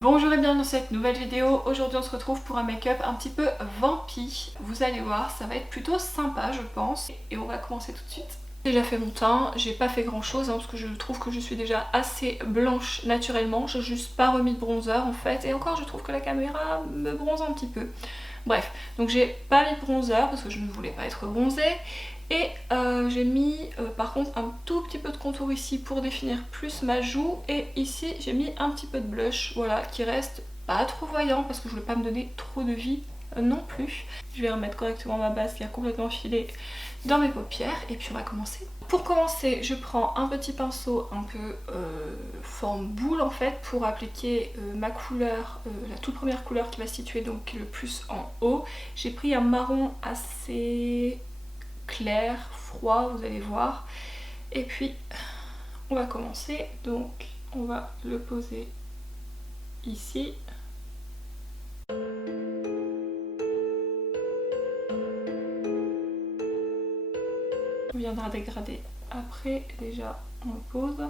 Bonjour et bienvenue dans cette nouvelle vidéo. Aujourd'hui on se retrouve pour un make-up un petit peu vampi. Vous allez voir, ça va être plutôt sympa je pense. Et on va commencer tout de suite. J'ai déjà fait mon teint, j'ai pas fait grand chose parce que je trouve que je suis déjà assez blanche naturellement. J'ai juste pas remis de bronzer en fait. Et encore je trouve que la caméra me bronze un petit peu. Bref, donc j'ai pas mis de bronzer parce que je ne voulais pas être bronzée. Et j'ai mis par contre un tout petit peu de contour ici pour définir plus ma joue. Et ici j'ai mis un petit peu de blush, voilà, qui reste pas trop voyant parce que je voulais pas me donner trop de vie non plus. Je vais remettre correctement ma base qui a complètement filé dans mes paupières et puis on va commencer. Pour commencer, je prends un petit pinceau un peu forme boule en fait pour appliquer ma couleur, la toute première couleur qui va se situer donc le plus en haut. J'ai pris un marron assez clair, froid, vous allez voir. Et puis on va commencer, donc on va le poser ici. On viendra dégrader après, déjà on le pose.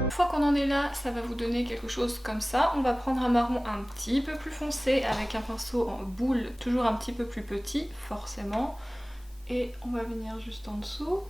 Une fois qu'on en est là, ça va vous donner quelque chose comme ça. On va prendre un marron un petit peu plus foncé avec un pinceau en boule, toujours un petit peu plus petit, forcément. Et on va venir juste en dessous.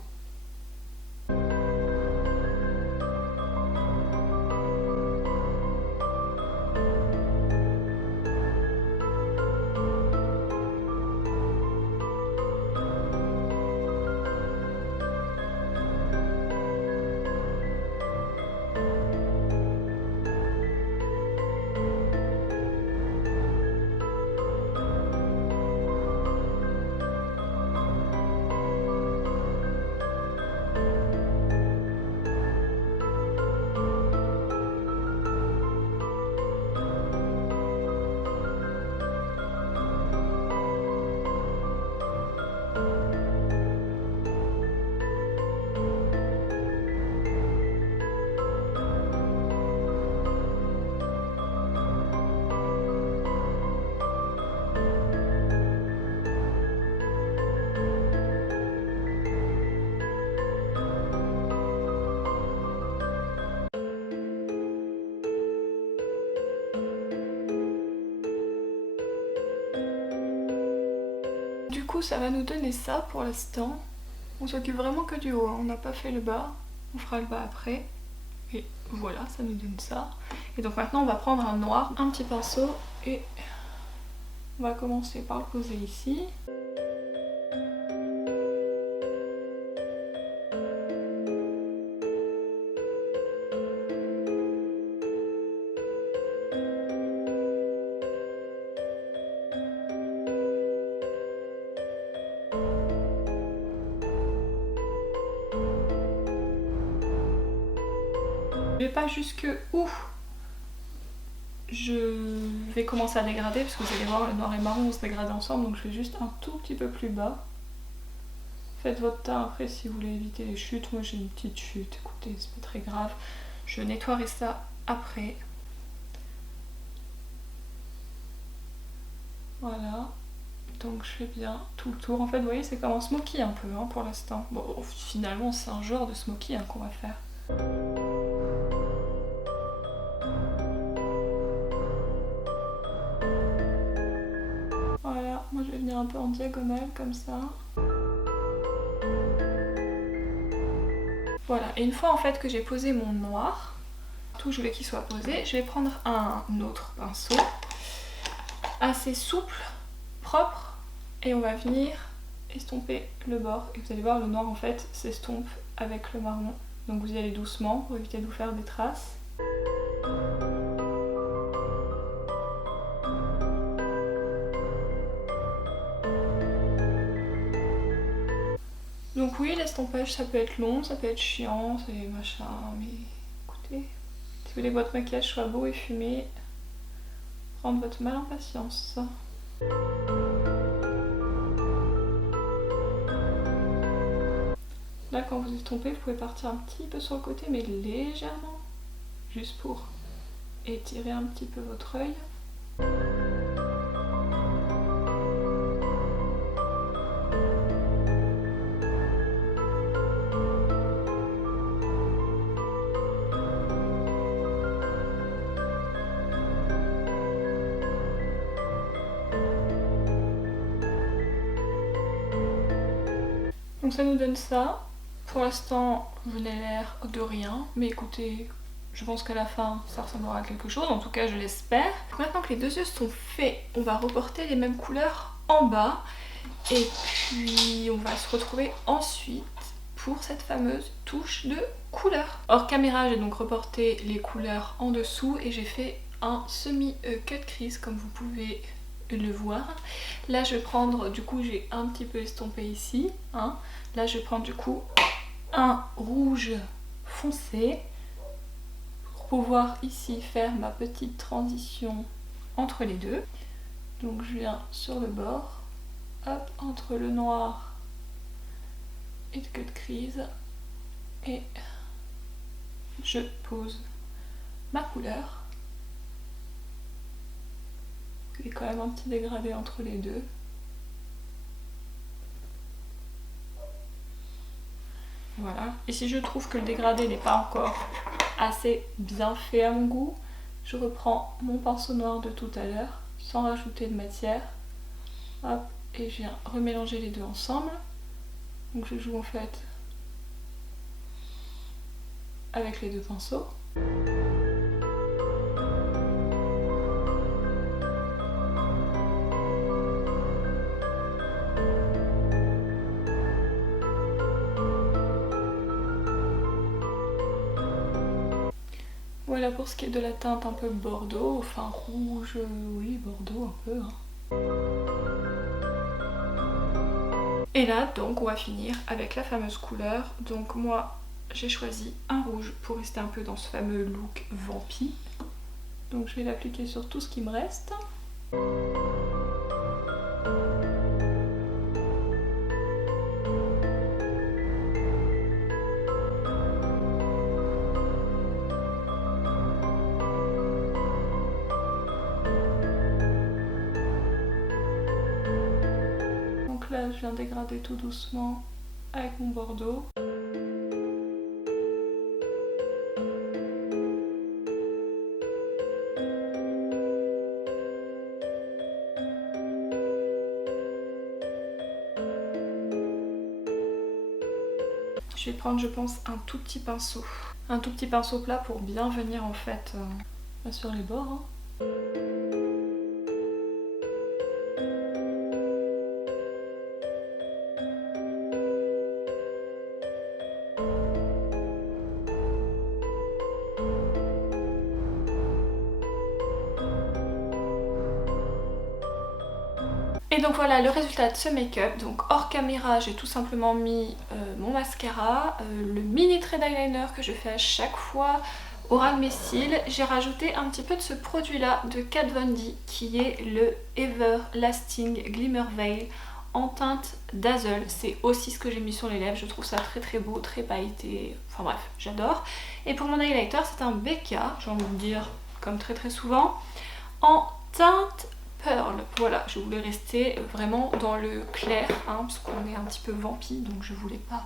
Du coup ça va nous donner ça pour l'instant. On s'occupe vraiment que du haut, hein. On n'a pas fait le bas, on fera le bas après. Et voilà, ça nous donne ça. Et donc maintenant on va prendre un noir, un petit pinceau et on va commencer par le poser ici. Je vais pas jusque où je vais commencer à dégrader parce que vous allez voir le noir et marron vont se dégrader ensemble, donc je vais juste un tout petit peu plus bas. Faites votre teint après si vous voulez éviter les chutes. Moi j'ai une petite chute, écoutez c'est pas très grave. Je nettoierai ça après. Voilà, donc je fais bien tout le tour. En fait vous voyez c'est comme un smoky un peu hein, pour l'instant. Bon finalement c'est un genre de smoky hein, qu'on va faire. Voilà, moi je vais venir un peu en diagonale comme ça. Voilà, et une fois en fait que j'ai posé mon noir, tout je voulais qu'il soit posé, je vais prendre un autre pinceau assez souple, propre, et on va venir estomper le bord. Et vous allez voir le noir en fait s'estompe avec le marron Donc vous y allez doucement pour éviter de vous faire des traces. Donc oui, l'estompage ça peut être long, ça peut être chiant, c'est machin, mais écoutez, si vous voulez que votre maquillage soit beau et fumé, prendre votre mal en patience. Là quand vous estompez, vous pouvez partir un petit peu sur le côté, mais légèrement, juste pour étirer un petit peu votre œil. Donc ça nous donne ça. Pour l'instant, je n'ai l'air de rien, mais écoutez, je pense qu'à la fin, ça ressemblera à quelque chose, en tout cas je l'espère. Maintenant que les deux yeux sont faits, on va reporter les mêmes couleurs en bas, et puis on va se retrouver ensuite pour cette fameuse touche de couleur. Hors caméra, j'ai donc reporté les couleurs en dessous, et j'ai fait un semi-cut crease, comme vous pouvez le voir. Là je vais prendre, du coup j'ai un petit peu estompé ici, hein. Là je vais prendre du coup un rouge foncé pour pouvoir ici faire ma petite transition entre les deux. Donc je viens sur le bord, hop, entre le noir et le cut crease, et je pose ma couleur. Il y a quand même un petit dégradé entre les deux. Voilà. Et si je trouve que le dégradé n'est pas encore assez bien fait à mon goût, je reprends mon pinceau noir de tout à l'heure, sans rajouter de matière. Hop, et je viens remélanger les deux ensemble. Donc je joue en fait avec les deux pinceaux. Voilà pour ce qui est de la teinte un peu bordeaux, enfin rouge, oui bordeaux un peu. Hein. Et là donc on va finir avec la fameuse couleur. Donc moi j'ai choisi un rouge pour rester un peu dans ce fameux look vampire. Donc je vais l'appliquer sur tout ce qui me reste. Là, je viens dégrader tout doucement avec mon bordeaux. Je vais prendre, je pense, un tout petit pinceau. Un tout petit pinceau plat pour bien venir en fait sur les bords. Hein. Et donc voilà le résultat de ce make-up. Donc hors caméra, j'ai tout simplement mis mon mascara, le mini trait d'eyeliner que je fais à chaque fois au ras de mes cils. J'ai rajouté un petit peu de ce produit là de Kat Von D qui est le Everlasting Glimmer Veil en teinte Dazzle. C'est aussi ce que j'ai mis sur les lèvres, je trouve ça très très beau, très pailleté, enfin bref, j'adore. Et pour mon highlighter, c'est un BK, j'ai envie de dire comme très très souvent, en teinte Pearl. Voilà, je voulais rester vraiment dans le clair, hein, parce qu'on est un petit peu vampire, donc je voulais pas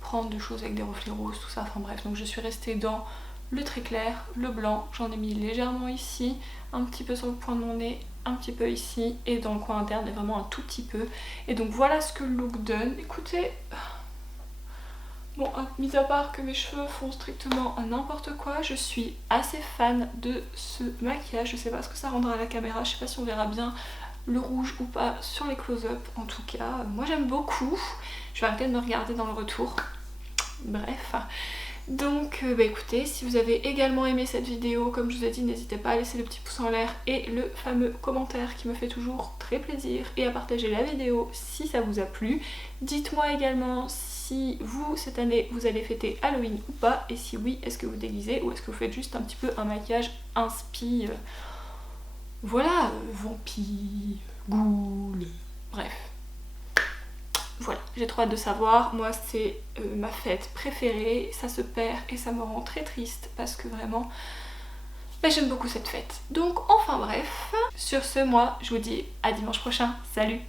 prendre de choses avec des reflets roses, tout ça, enfin bref, donc je suis restée dans le très clair, le blanc, j'en ai mis légèrement ici, un petit peu sur le point de mon nez, un petit peu ici, et dans le coin interne, et vraiment un tout petit peu. Et donc voilà ce que le look donne. Écoutez, bon, mis à part que mes cheveux font strictement n'importe quoi, je suis assez fan de ce maquillage. Je sais pas ce que ça rendra à la caméra, je sais pas si on verra bien le rouge ou pas sur les close-up. En tout cas, moi j'aime beaucoup. Je vais arrêter de me regarder dans le retour. Bref. Donc bah écoutez, si vous avez également aimé cette vidéo, comme je vous ai dit, n'hésitez pas à laisser le petit pouce en l'air et le fameux commentaire qui me fait toujours très plaisir, et à partager la vidéo si ça vous a plu. Dites-moi également si vous, cette année, vous allez fêter Halloween ou pas, et si oui, est-ce que vous déguisez ou est-ce que vous faites juste un petit peu un maquillage inspi, voilà, vampire, ghoul, bref. Voilà, j'ai trop hâte de savoir. Moi c'est ma fête préférée, ça se perd et ça me rend très triste parce que vraiment j'aime beaucoup cette fête. Donc enfin bref, sur ce moi je vous dis à dimanche prochain, salut!